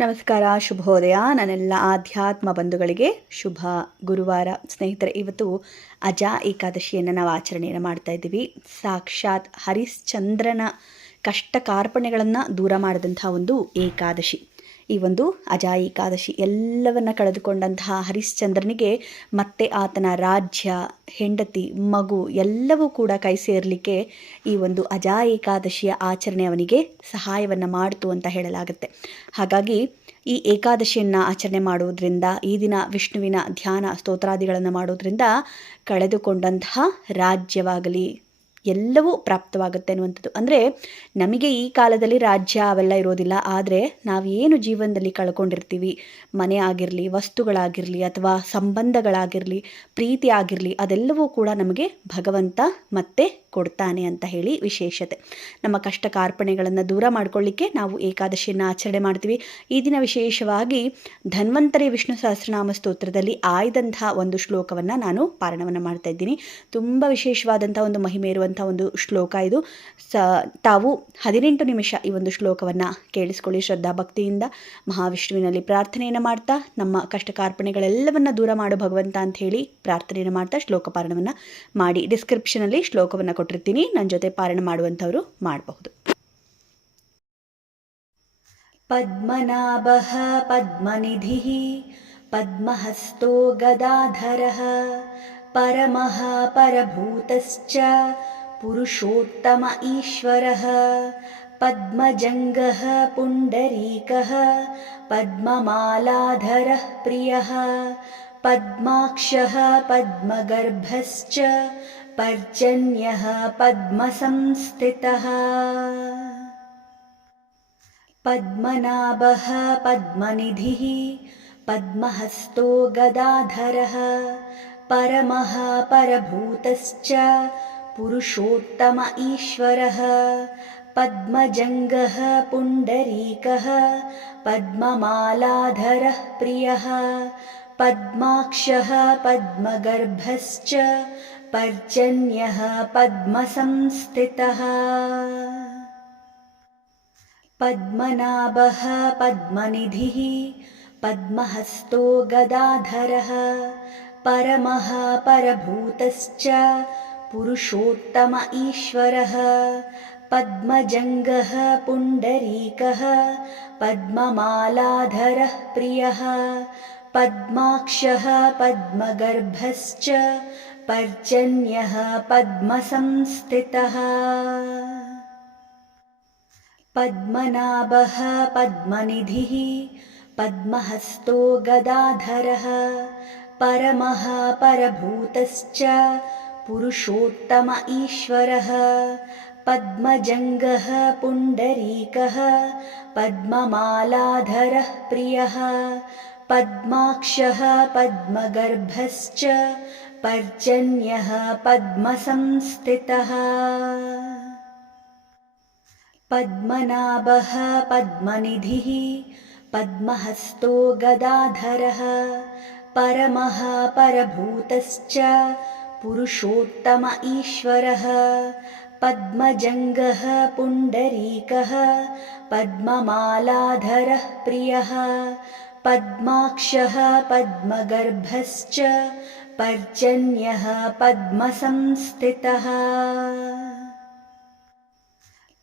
ನಮಸ್ಕಾರ, ಶುಭೋದಯ. ನನ್ನೆಲ್ಲ ಆಧ್ಯಾತ್ಮ ಬಂಧುಗಳಿಗೆ ಶುಭ ಗುರುವಾರ. ಸ್ನೇಹಿತರೆ, ಇವತ್ತು ಅಜಾ ಏಕಾದಶಿಯನ್ನು ನಾವು ಆಚರಣೆಯನ್ನು ಮಾಡ್ತಾ ಇದ್ದೀವಿ. ಸಾಕ್ಷಾತ್ ಹರಿಶ್ಚಂದ್ರನ ಕಷ್ಟ ಕಾರ್ಪಣ್ಯಗಳನ್ನು ದೂರ ಮಾಡಿದಂಥ ಒಂದು ಏಕಾದಶಿ. ಈ ಒಂದು ಅಜಾ ಏಕಾದಶಿ ಎಲ್ಲವನ್ನ ಕಳೆದುಕೊಂಡಂತಹ ಹರಿಶ್ಚಂದ್ರನಿಗೆ ಮತ್ತೆ ಆತನ ರಾಜ್ಯ, ಹೆಂಡತಿ, ಮಗು ಎಲ್ಲವೂ ಕೂಡ ಕೈ ಸೇರಲಿಕ್ಕೆ ಈ ಒಂದು ಅಜಾ ಏಕಾದಶಿಯ ಆಚರಣೆ ಅವನಿಗೆ ಸಹಾಯವನ್ನು ಮಾಡಿತು ಅಂತ ಹೇಳಲಾಗುತ್ತೆ. ಹಾಗಾಗಿ ಈ ಏಕಾದಶಿಯನ್ನು ಆಚರಣೆ ಮಾಡೋದ್ರಿಂದ, ಈ ದಿನ ವಿಷ್ಣುವಿನ ಧ್ಯಾನ ಸ್ತೋತ್ರಾದಿಗಳನ್ನು ಮಾಡೋದ್ರಿಂದ ಕಳೆದುಕೊಂಡಂತಹ ರಾಜ್ಯವಾಗಲಿ ಎಲ್ಲವೂ ಪ್ರಾಪ್ತವಾಗುತ್ತೆ ಅನ್ನುವಂಥದ್ದು. ಅಂದರೆ ನಮಗೆ ಈ ಕಾಲದಲ್ಲಿ ರಾಜ್ಯ ಅವೆಲ್ಲ ಇರೋದಿಲ್ಲ, ಆದರೆ ನಾವೇನು ಜೀವನದಲ್ಲಿ ಕಳ್ಕೊಂಡಿರ್ತೀವಿ, ಮನೆ ಆಗಿರಲಿ, ವಸ್ತುಗಳಾಗಿರಲಿ, ಅಥವಾ ಸಂಬಂಧಗಳಾಗಿರಲಿ, ಪ್ರೀತಿ ಆಗಿರಲಿ, ಅದೆಲ್ಲವೂ ಕೂಡ ನಮಗೆ ಭಗವಂತ ಮತ್ತೆ ಕೊಡ್ತಾನೆ ಅಂತ ಹೇಳಿ ವಿಶೇಷತೆ. ನಮ್ಮ ಕಷ್ಟ ಕಾರ್ಪಣ್ಯಗಳನ್ನು ದೂರ ಮಾಡಿಕೊಳ್ಳಿಕ್ಕೆ ನಾವು ಏಕಾದಶಿಯನ್ನು ಆಚರಣೆ ಮಾಡ್ತೀವಿ. ಈ ದಿನ ವಿಶೇಷವಾಗಿ ಧನ್ವಂತರಿ ವಿಷ್ಣು ಸಹಸ್ರನಾಮ ಸ್ತೋತ್ರದಲ್ಲಿ ಆಯ್ದಂತಹ ಒಂದು ಶ್ಲೋಕವನ್ನು ನಾನು ಪಾರಣವನ್ನು ಮಾಡ್ತಾ ಇದ್ದೀನಿ. ತುಂಬ ವಿಶೇಷವಾದಂಥ ಒಂದು ಮಹಿಮೆ ಇರುವಂಥ ಒಂದು ಶ್ಲೋಕ ಇದು. ತಾವು 18 ನಿಮಿಷ ಈ ಒಂದು ಶ್ಲೋಕವನ್ನು ಕೇಳಿಸ್ಕೊಳ್ಳಿ. ಶ್ರದ್ಧಾ ಭಕ್ತಿಯಿಂದ ಮಹಾವಿಷ್ಣುವಿನಲ್ಲಿ ಪ್ರಾರ್ಥನೆಯನ್ನು ಮಾಡ್ತಾ, ನಮ್ಮ ಕಷ್ಟ ಕಾರ್ಪಣ್ಯಗಳೆಲ್ಲವನ್ನು ದೂರ ಮಾಡು ಭಗವಂತ ಅಂತ ಹೇಳಿ ಪ್ರಾರ್ಥನೆಯನ್ನು ಮಾಡ್ತಾ ಶ್ಲೋಕ ಪಾರಣವನ್ನು ಮಾಡಿ. ಡಿಸ್ಕ್ರಿಪ್ಷನಲ್ಲಿ ಶ್ಲೋಕವನ್ನು ಕೊಟ್ಟಿರ್ತೀನಿ, ನನ್ನ ಜೊತೆ ಪಾರಾಯಣ ಮಾಡುವಂಥವರು ಮಾಡಬಹುದು. ಪದ್ಮನಾಭಃ ಪದ್ಮನಿಧಿಃ ಪದ್ಮಹಸ್ತೋ ಗದಾಧರಃ ಪರಮಃ ಪರಭೂತಶ್ಚ ಪುರುಷೋತ್ತಮ ಈಶ್ವರಃ ಪದ್ಮಜಂಗಃ ಪುಂಡರೀಕಃ ಪದ್ಮಮಾಲಾಧರಃ ಪ್ರಿಯಃ ಪದ್ಮಾಕ್ಷಃ ಪದ್ಮಗರ್ಭಶ್ಚ ಪರ್ಜನ್ಯಃ ಪದ್ಮಸಂಸ್ಥಿತಃ. ಪದ್ಮನಾಭಃ ಪದ್ಮನಿಧಿಃ ಪದ್ಮಹಸ್ತೋ ಗದಾಧರಃ ಪರಮಃ ಪರಭೂತಶ್ಚ ಪುರುಷೋತ್ತಮ ಈಶ್ವರಃ ಪದ್ಮಜಂಗಃ ಪುಂಡರೀಕಃ ಪದ್ಮಮಾಲಾಧರಃ ಪ್ರಿಯಃ ಪದ್ಮಾಕ್ಷಃ ಪದ್ಮಗರ್ಭಶ್ಚ ಪರ್ಜನ್ಯಃ ಪದ್ಮಸಂಸ್ಥಿತಃ. ಪದ್ಮನಾಭಃ ಪದ್ಮನಿಧಿಃ ಪದ್ಮಹಸ್ತೋ ಗದಾಧರಃ ಪರಮಃ ಪರಭೂತಶ್ಚ ಪುರುಷೋತ್ತಮ ಈಶ್ವರಃ ಪದ್ಮಜಂಗಃ ಪುಂಡರೀಕಃ ಪದ್ಮಮಾಲಾಧರಃ ಪ್ರಿಯಃ ಪದ್ಮಾಕ್ಷಃ ಪದ್ಮಗರ್ಭಶ್ಚ ಪರ್ಜನ್ಯಃ ಪದ್ಮಸಂಸ್ಥಿತಃ. ಪದ್ಮನಾಭಃ ಪದ್ಮನಿಧಿಃ ಪದ್ಮಹಸ್ತೋ ಗದಾಧರಃ ಪರಮಃ ಪರಭೂತಶ್ಚ ಪುರುಷೋತ್ತಮ ಈಶ್ವರಃ ಪದ್ಮಜಂಗಃ ಪುಂಡರೀಕಃ ಪದ್ಮಮಾಲಾಧರಃ ಪ್ರಿಯಃ ಪದ್ಮಾಕ್ಷಃ ಪದ್ಮಗರ್ಭಶ್ಚ ಪರ್ಜನ್ಯಃ ಪದ್ಮಸಂಸ್ಥಿತಃ. ಪದ್ಮನಾಭಃ ಪದ್ಮನಿಧಿಃ ಪದ್ಮಹಸ್ತೋ ಗದಾಧರಃ ಪರಮಃ ಪರಭೂತಶ್ಚ ಪುರುಷೋತ್ತಮ ಈಶ್ವರಃ ಪದ್ಮಜಂಗಃ ಪುಂಡರೀಕಃ ಪದ್ಮಮಾಲಾಧರಃ ಪ್ರಿಯಃ ಪದ್ಮಾಕ್ಷಃ ಪದ್ಮಗರ್ಭಶ್ಚ ಪರ್ಜನ್ಯಃ ಪದ್ಮಸಂಸ್ಥಿತಃ.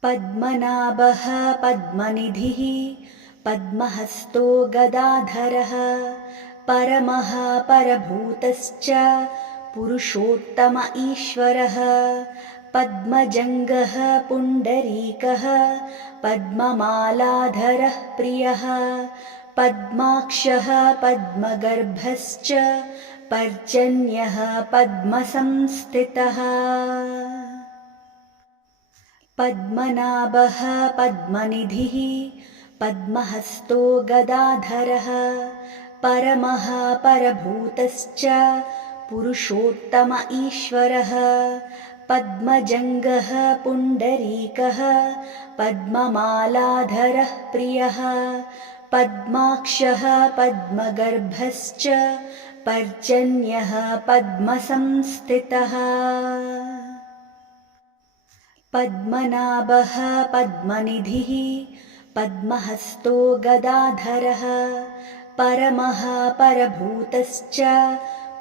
ಪದ್ಮನಾಭಃ ಪದ್ಮನಿಧಿಃ ಪದ್ಮಹಸ್ತೋ ಗದಾಧರಃ ಪರಮಃ ಪರಭೂತಶ್ಚ ಪುರುಷೋತ್ತಮ ಈಶ್ವರಃ ಪದ್ಮಜಂಗಃ ಪುಂಡರೀಕಃ ಪದ್ಮಮಾಲಾಧರಃ ಪ್ರಿಯಃ ಪದ್ಮಾಕ್ಷಃ ಪದ್ಮಗರ್ಭಶ್ಚ ಪರ್ಜನ್ಯಃ ಪದ್ಮಸಂಸ್ಥಿತಃ. ಪದ್ಮನಾಭಃ ಪದ್ಮನಿಧಿಃ ಪದ್ಮಹಸ್ತೋ ಗದಾಧರಃ ಪರಮಃ ಪರಭೂತಶ್ಚ ಪುರುಷೋತ್ತಮ ಈಶ್ವರಃ ಪದ್ಮಜಂಗಃ ಪುಂಡರೀಕಃ ಪದ್ಮಮಾಲಾಧರಃ ಪ್ರಿಯಃ ಪದ್ಮಾಕ್ಷಃ ಪದ್ಮಗರ್ಭಶ್ಚ ಪರ್ಜನ್ಯಃ ಪದ್ಮಸಂಸ್ಥಿತಃ. ಪದ್ಮನಾಭಃ ಪದ್ಮನಿಧಿಃ पद्महस्तो गदाधरः परमः परभूतश्च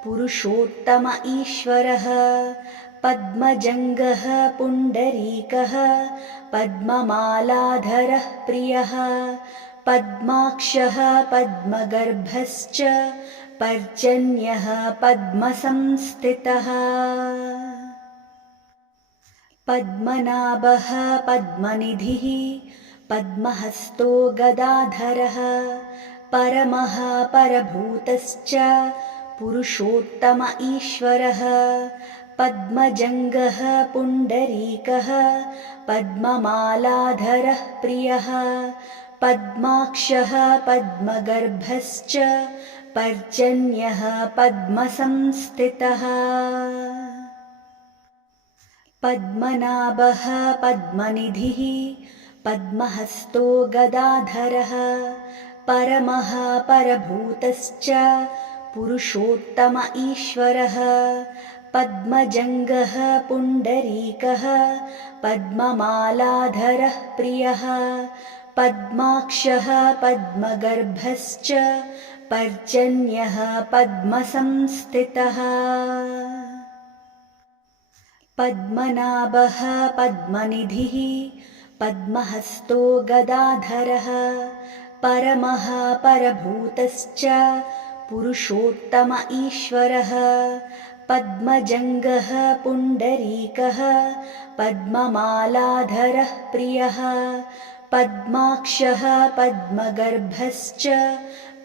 पुरुषोत्तम ईश्वरः पद्मजङ्गः पुण्डरीकः पद्ममालाधरः प्रियः पद्माक्षः पद्मगर्भश्च पर्जन्यः पद्मसंस्थितः पद्मनाभः पद्मनिधिः पद्महस्तो गदाधरः परमः परभूतश्च पुरुषोत्तम ईश्वरः पद्मजङ्गः पुण्डरीकः पद्ममालाधरः प्रियः पद्माक्षः पद्मगर्भश्च पर्जन्यः पद्मसंस्थितः पद्मनाभः पद्मनिधिः पद्महस्तो गदाधरः परमः परभूतश्च पुरुषोत्तम ईश्वरः पद्मजङ्गः पुण्डरीकः पद्ममालाधरः प्रियः पद्माक्षः पद्मगर्भश्च पर्जन्यः पद्मसंस्थितः पद्मनाभः पद्मनिधिः पद्महस्तो गदाधरः परमः परभूतश्च पुरुषोत्तम ईश्वरः पद्मजङ्गः पुण्डरीकः पद्ममालाधरः प्रियः पद्माक्षः पद्मगर्भश्च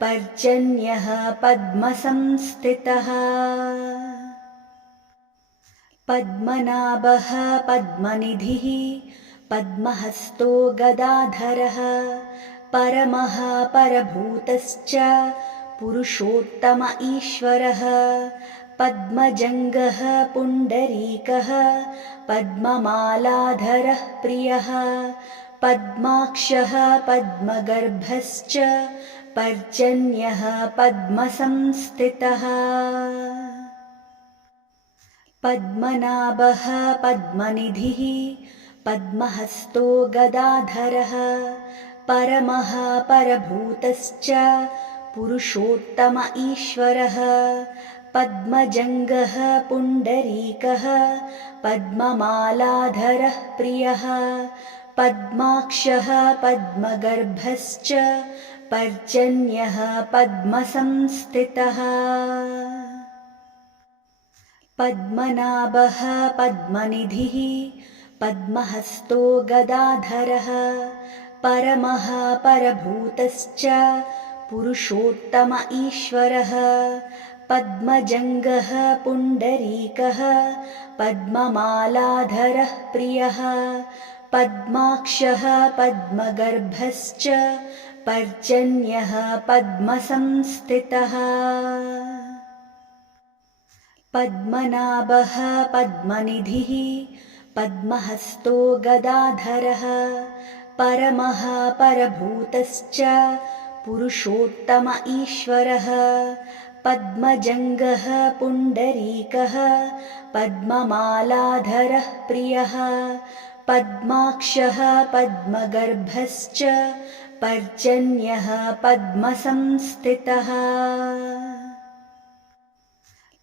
पर्जन्यः पद्मसंस्थितः पद्मनाभः पद्मनिधिः पद्महस्तो गदाधरः परमः परभूतश्च पुरुषोत्तम ईश्वरः पद्मजङ्गः पुण्डरीकः पद्ममालाधरः प्रियः पद्माक्षः पद्मगर्भश्च पर्जन्यः पद्मसंस्थितः पद्मनाभः पद्मनिधिः पद्महस्तो गदाधरः परमः परभूतश्च पुरुषोत्तम ईश्वरः पद्मजङ्गः पुण्डरीकः पद्ममालाधरः प्रियः पद्माक्षः पद्मगर्भश्च पर्जन्यः पद्मसंस्थितः पद्मनाभः पद्मनिधिः पद्महस्तो गदाधरः परमः परभूतश्च पुरुषोत्तम ईश्वरः पद्मजङ्गः पुण्डरीकः पद्ममालाधरः प्रियः पद्माक्षः पद्मगर्भश्च पर्जन्यः पद्मसंस्थितः पद्मनाभः पद्मनिधिः पद्महस्तो गदाधरः परमः परभूतश्च पुरुषोत्तम ईश्वरः पद्मजङ्गः पुण्डरीकः पद्ममालाधरः प्रियः पद्माक्षः पद्मगर्भश्च पर्जन्यः पद्मसंस्थितः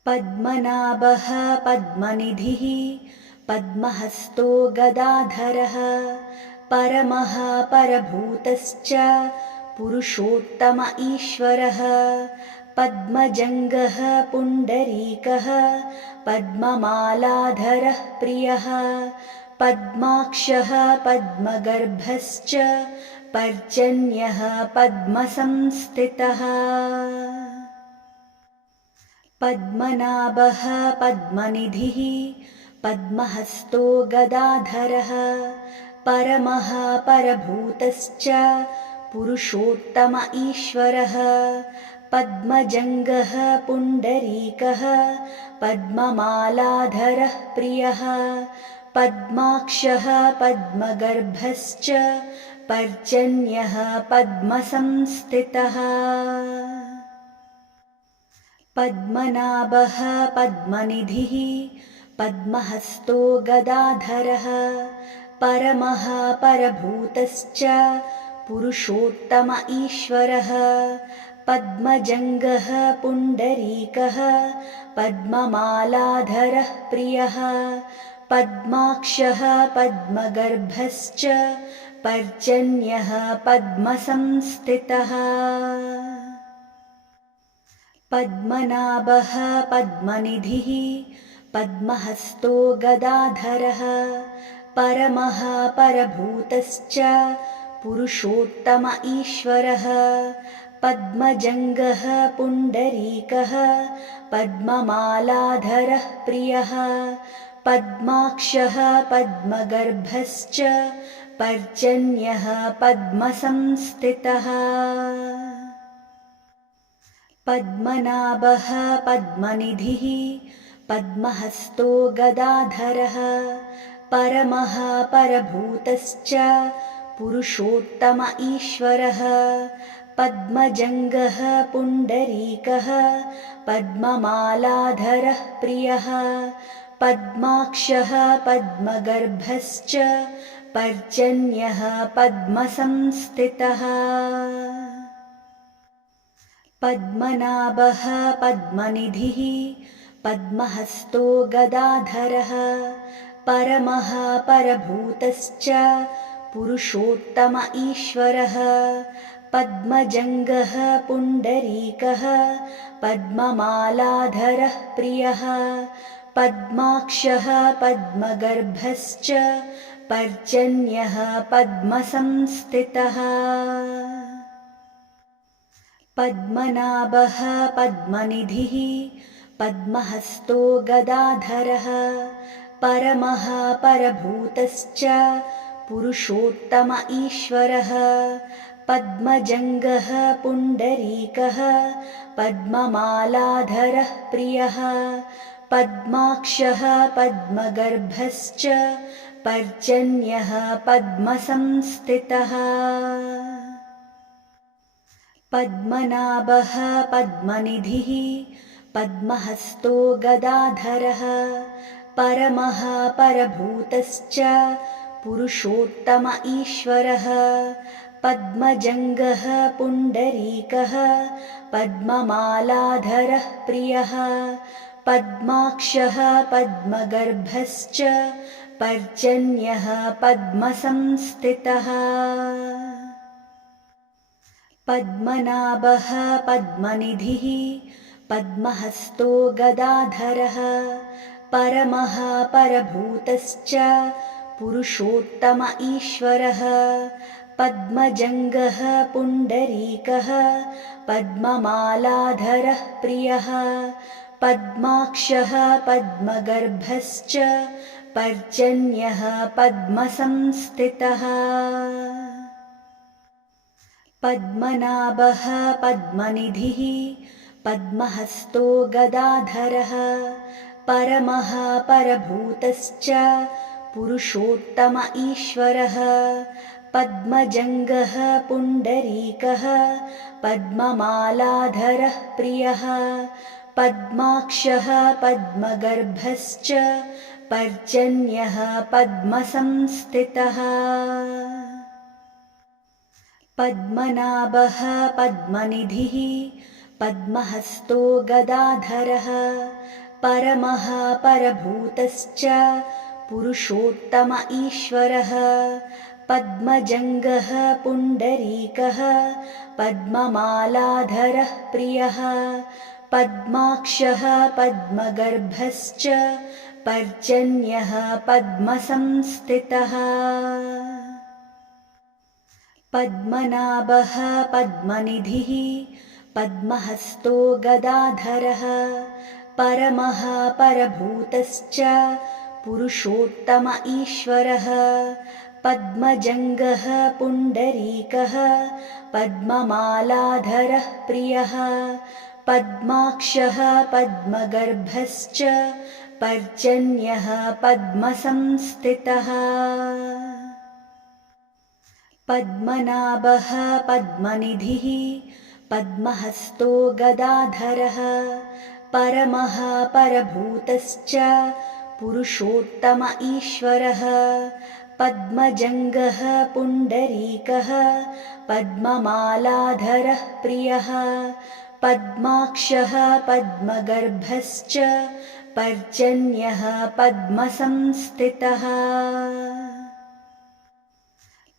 पद्मनाभः पद्मनिधिः पद्महस्तो गदाधरः परमः परभूतश्च पुरुषोत्तम ईश्वरः पद्मजङ्गः पुण्डरीकः पद्ममालाधरः प्रियः पद्माक्षः पद्मगर्भश्च पर्जन्यः पद्मसंस्थितः पद्मनाभः पद्मनिधिः पद्महस्तो गदाधरः परमः परभूतश्च पुरुषोत्तम ईश्वरः पद्मजङ्गः पुण्डरीकः पद्ममालाधरः प्रियः पद्माक्षः पद्मगर्भश्च पर्जन्यः पद्मसंस्थितः पद्मनाभः पद्मनिधिः पद्महस्तो गदाधरः परमः परभूतश्च पुरुषोत्तम ईश्वरः पद्मजङ्गः पुण्डरीकः पद्ममालाधरः प्रियः पद्माक्षः पद्मगर्भश्च पर्जन्यः पद्मसंस्थितः पद्मनाभः पद्मनिधिः पद्महस्तो गदाधरः परमः परभूतश्च पुरुषोत्तम ईश्वरः पद्मजङ्गः पुण्डरीकः पद्ममालाधरः प्रियः पद्माक्षः पद्मगर्भश्च पर्जन्यः पद्मसंस्थितः पद्मनाभः पद्मनिधिः पद्महस्तो गदाधरः परमः परभूतश्च पुरुषोत्तम ईश्वरः पद्मजङ्गः पुण्डरीकः पद्ममालाधरः प्रियः पद्माक्षः पद्मगर्भश्च पर्जन्यः पद्मसंस्थितः पद्मनाभः पद्मनिधिः पद्महस्तो गदाधरः परमः परभूतश्च पुरुषोत्तम ईश्वरः पद्मजङ्गः पुण्डरीकः पद्ममालाधरः प्रियः पद्माक्षः पद्मगर्भश्च पर्जन्यः पद्मसंस्थितः पद्मनाभः पद्मनिधिः पद्महस्तो गदाधरः परमः परभूतश्च पुरुषोत्तम ईश्वरः पद्मजङ्गः पुण्डरीकः पद्ममालाधरः प्रियः पद्माक्षः पद्मगर्भश्च पर्जन्यः पद्मसंस्थितः पद्मनाभः पद्मनिधिः पद्महस्तो गदाधरः परमः परभूतश्च पुरुषोत्तम ईश्वरः पद्मजङ्गः पुण्डरीकः पद्ममालाधरः प्रियः पद्माक्षः पद्मगर्भश्च पर्जन्यः पद्मसंस्थितः पद्मनाभः पद्मनिधिः पद्महस्तो गदाधरः परमः परभूतश्च पुरुषोत्तम ईश्वरः पद्मजङ्गः पुण्डरीकः पद्ममालाधरः प्रियः पद्माक्षः पद्मगर्भश्च पर्जन्यः पद्मसंस्थितः पद्मनाभः पद्मनिधिः पद्महस्तो गदाधरः परमः परभूतश्च पुरुषोत्तम ईश्वरः पद्मजङ्गः पुण्डरीकः पद्ममालाधरः प्रियः पद्माक्षः पद्मगर्भश्च पर्जन्यः पद्मसंस्थितः पद्मनाभः पद्मनिधिः पद्महस्तो गदाधरः परमः परभूतश्च पुरुषोत्तम ईश्वरः पद्मजङ्गः पुण्डरीकः पद्ममालाधरः प्रियः पद्माक्षः पद्मगर्भश्च पर्जन्यः पद्मसंस्थितः पद्मनाभः पद्मनिधिः पद्महस्तो गदाधरः परमः परभूतश्च पुरुषोत्तम ईश्वरः पद्मजङ्गः पुण्डरीकः पद्ममालाधरः प्रियः पद्माक्षः पद्मगर्भश्च पर्जन्यः पद्मसंस्थितः पद्मनाभः पद्मनिधिः पद्महस्तो गदाधरः परमः परभूतश्च पुरुषोत्तम ईश्वरः पद्मजङ्गः पुण्डरीकः पद्ममालाधरः प्रियः पद्माक्षः पद्मगर्भश्च पर्जन्यः पद्मसंस्थितः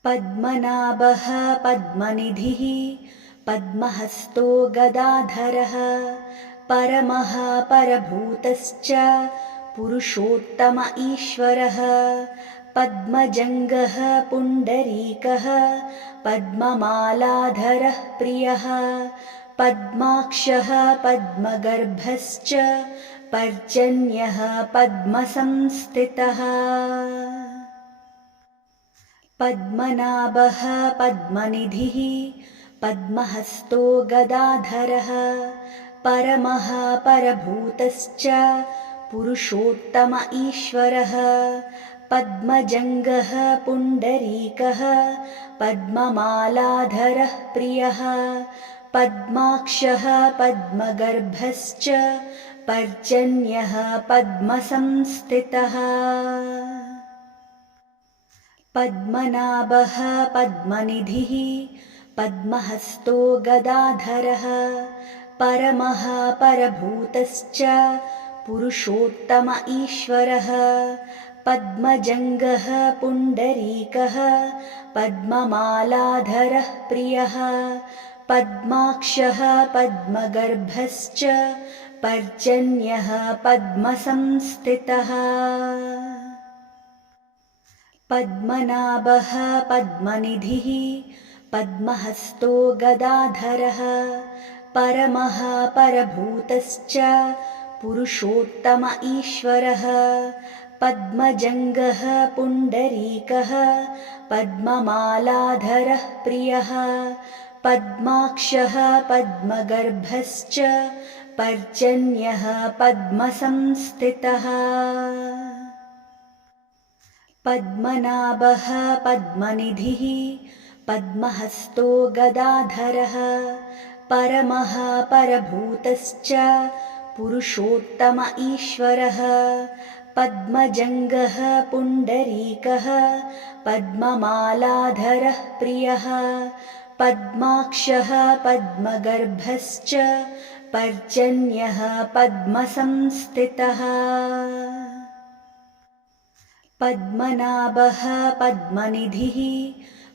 पद्मनाभः पद्मनिधिः पद्महस्तो गदाधरः परमः परभूतश्च पुरुषोत्तम ईश्वरः पद्मजङ्गः पुण्डरीकः पद्ममालाधरः प्रियः पद्माक्षः पद्मगर्भश्च पर्जन्यः पद्मसंस्थितः पद्मनाभः पद्मनिधिः पद्महस्तो गदाधरः परमः परभूतश्च पुरुषोत्तम ईश्वरः पद्मजङ्गः पुण्डरीकः पद्ममालाधरः प्रियः पद्माक्षः पद्मगर्भश्च पर्जन्यः पद्मसंस्थितः पद्मनाभः पद्मनिधिः पद्महस्तो गदाधरः परमः परभूतश्च पुरुषोत्तम ईश्वरः पद्मजङ्गः पुण्डरीकः पद्ममालाधरः प्रियः पद्माक्षः पद्मगर्भश्च पर्जन्यः पद्मसंस्थितः पद्मनाभः पद्मनिधिः पद्महस्तो गदाधरः परमः परभूतश्च पुरुषोत्तम ईश्वरः पद्मजङ्गः पुण्डरीकः पद्ममालाधरः प्रियः पद्माक्षः पद्मगर्भश्च पर्जन्यः पद्मसंस्थितः पद्मनाभः पद्मनिधिः पद्महस्तो गदाधरः परमः परभूतश्च पुरुषोत्तम ईश्वरः पद्मजङ्गः पुण्डरीकः पद्ममालाधरः प्रियः पद्माक्षः पद्मगर्भश्च पर्जन्यः पद्मसंस्थितः पद्मनाभः पद्मनिधिः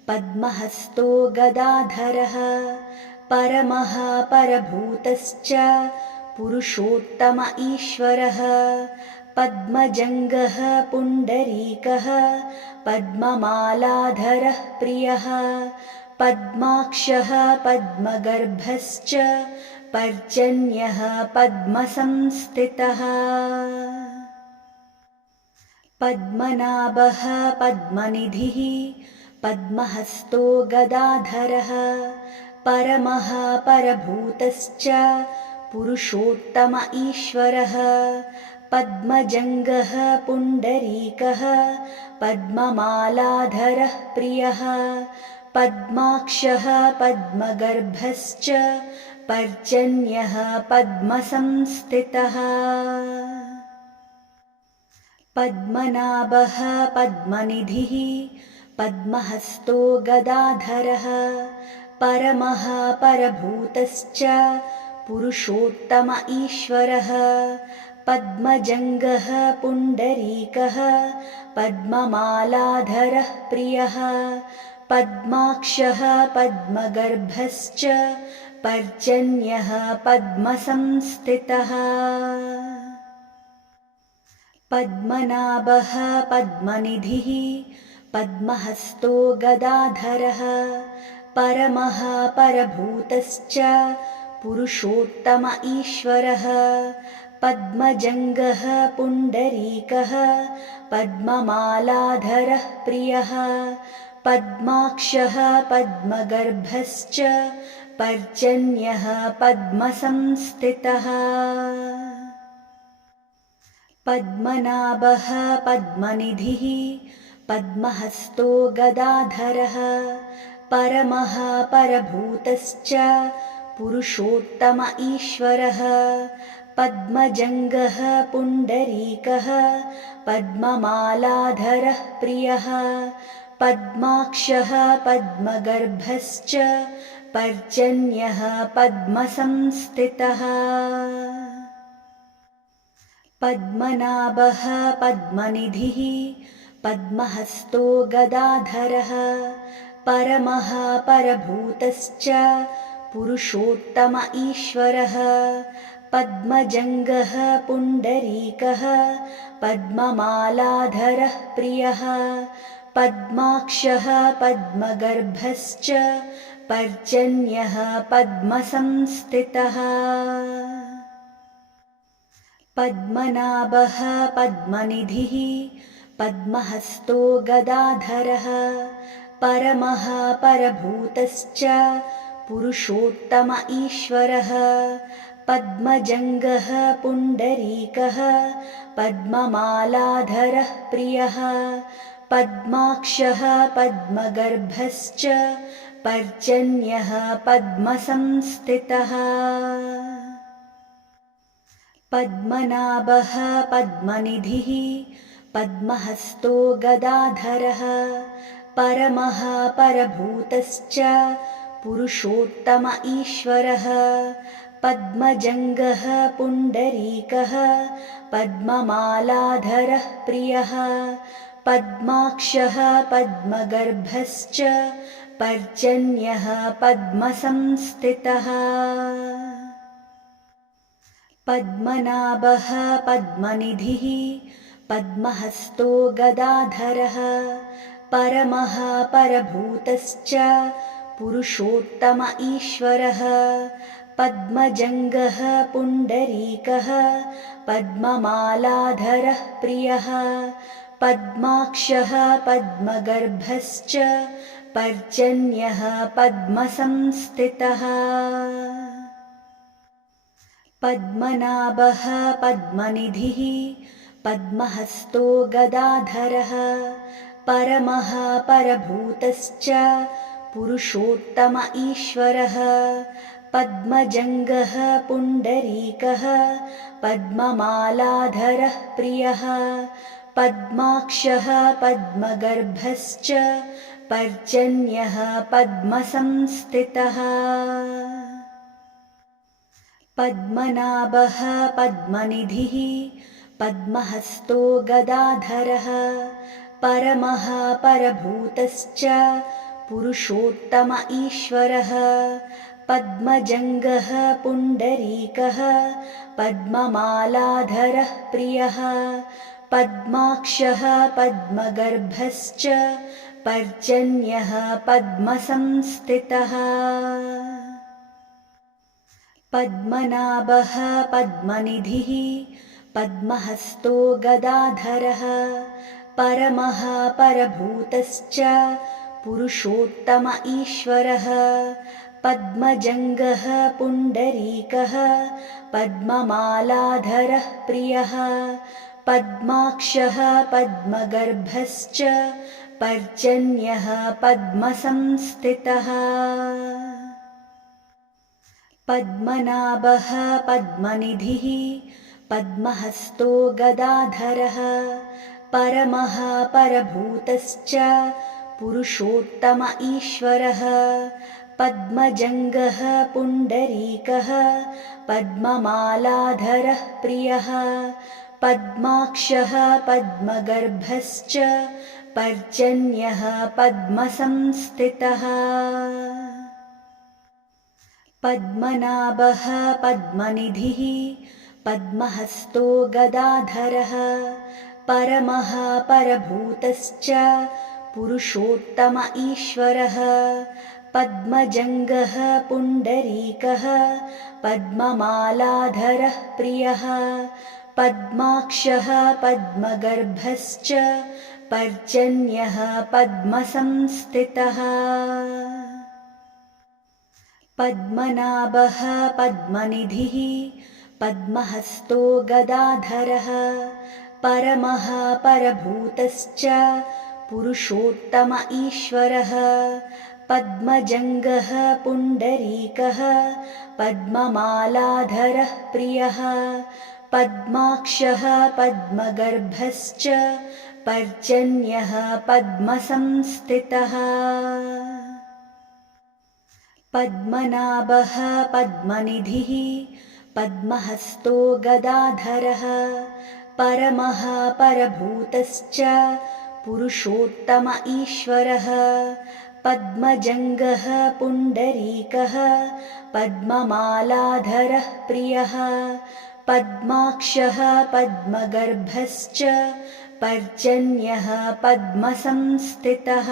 पद्महस्तो गदाधरः परमः परभूतश्च पुरुषोत्तम ईश्वरः पद्मजङ्गः पुण्डरीकः पद्ममालाधरः प्रियः पद्माक्षः पद्मगर्भश्च पर्जन्यः पद्मसंस्थितः पद्मनाभः पद्मनिधिः पद्महस्तो गदाधरः परमः परभूतश्च पुरुषोत्तम ईश्वरः पद्मजङ्गः पुण्डरीकः पद्ममालाधरः प्रियः पद्माक्षः पद्मगर्भश्च पर्जन्यः पद्मसंस्थितः पद्मनाभः पद्मनिधिः पद्महस्तो गदाधरः परमः परभूतश्च पुरुषोत्तम ईश्वरः पद्मजङ्गः पुण्डरीकः पद्ममालाधरः प्रियः पद्माक्षः पद्मगर्भश्च पर्जन्यः पद्मसंस्थितः पद्मनाभः पद्मनिधिः पद्महस्तो गदाधरः परमः परभूतश्च पुरुषोत्तम ईश्वरः पद्मजङ्गः पुण्डरीकः पद्ममालाधरः प्रियः पद्माक्षः पद्मगर्भश्च पर्जन्यः पद्मसंस्थितः पद्मनाभः पद्मनिधिः पद्महस्तो गदाधरः परमः परभूतश्च पुरुषोत्तम ईश्वरः पद्मजङ्गः पुण्डरीकः पद्ममालाधरः प्रियः पद्माक्षः पद्मगर्भश्च पर्जन्यः पद्मसंस्थितः पद्मनाभः पद्मनिधिः पद्महस्तो गदाधरः परमः परभूतश्च पुरुषोत्तम ईश्वरः पद्मजङ्गः पुण्डरीकः पद्ममालाधरः प्रियः पद्माक्षः पद्मगर्भश्च पर्जन्यः पद्मसंस्थितः पद्मनाभः पद्मनिधिः पद्महस्तो गदाधरः परमः परभूतश्च पुरुषोत्तम ईश्वरः पद्मजङ्गः पुण्डरीकः पद्ममालाधरः प्रियः पद्माक्षः पद्मगर्भश्च पर्जन्यः पद्मसंस्थितः पद्मनाभः पद्मनिधिः पद्महस्तो गदाधरः परमः परभूतश्च पुरुषोत्तम ईश्वरः पद्मजङ्गः पुण्डरीकः पद्ममालाधरः प्रियः पद्माक्षः पद्मगर्भश्च पर्जन्यः पद्मसंस्थितः पद्मनाभः पद्मनिधिः पद्महस्तो गदाधरः परमः परभूतश्च पुरुषोत्तम ईश्वरः पद्मजङ्गः पुण्डरीकः पद्ममालाधरः प्रियः पद्माक्षः पद्मगर्भश्च पर्जन्यः पद्मसंस्थितः पद्मनाभः पद्मनिधिः पद्महस्तो गदाधरः परमः परभूतश्च पुरुषोत्तम ईश्वरः पद्मजङ्गः पुण्डरीकः पद्ममालाधरः प्रियः पद्माक्षः पद्मगर्भश्च पर्जन्यः पद्मसंस्थितः पद्मनाभः पद्मनिधिः पद्महस्तो गदाधरः परमः परभूतश्च पुरुषोत्तम ईश्वरः पद्मजङ्गः पुण्डरीकः पद्ममालाधरः प्रियः पद्माक्षः पद्मगर्भश्च पर्जन्यः पद्मसंस्थितः पद्मनाभः पद्मनिधिः पद्महस्तो गदाधरः परमः परभूतश्च पुरुषोत्तम ईश्वरः पद्मजङ्गः पुण्डरीकः पद्ममालाधरः प्रियः पद्माक्षः पद्मगर्भश्च पर्जन्यः पद्मसंस्थितः पद्मनाभः पद्मनिधिः पद्महस्तो गदाधरः परमः परभूतश्च पुरुषोत्तम ईश्वरः पद्मजङ्गः पुण्डरीकः पद्ममालाधरः प्रियः पद्माक्षः पद्मगर्भश्च पर्जन्यः पद्मसंस्थितः पद्मनाभः पद्मनिधिः पद्महस्तो गदाधरः परमः परभूतश्च पुरुषोत्तम ईश्वरः पद्मजङ्गः पुण्डरीकः पद्ममालाधरः प्रियः पद्माक्षः पद्मगर्भश्च पर्जन्यः पद्मसंस्थितः पद्मनाभः पद्मनिधिः पद्महस्तो गदाधरः परमः परभूतश्च पुरुषोत्तम ईश्वरः पद्मजङ्गः पुण्डरीकः पद्ममालाधरः प्रियः पद्माक्षः पद्मगर्भश्च पर्जन्यः पद्मसंस्थितः पद्मनाभः पद्मनिधिः पद्महस्तो गदाधरः परमः परभूतश्च पुरुषोत्तम ईश्वरः पद्मजङ्गः पुण्डरीकः पद्ममालाधरः प्रियः पद्माक्षः पद्मगर्भश्च पर्जन्यः पद्मसंस्थितः।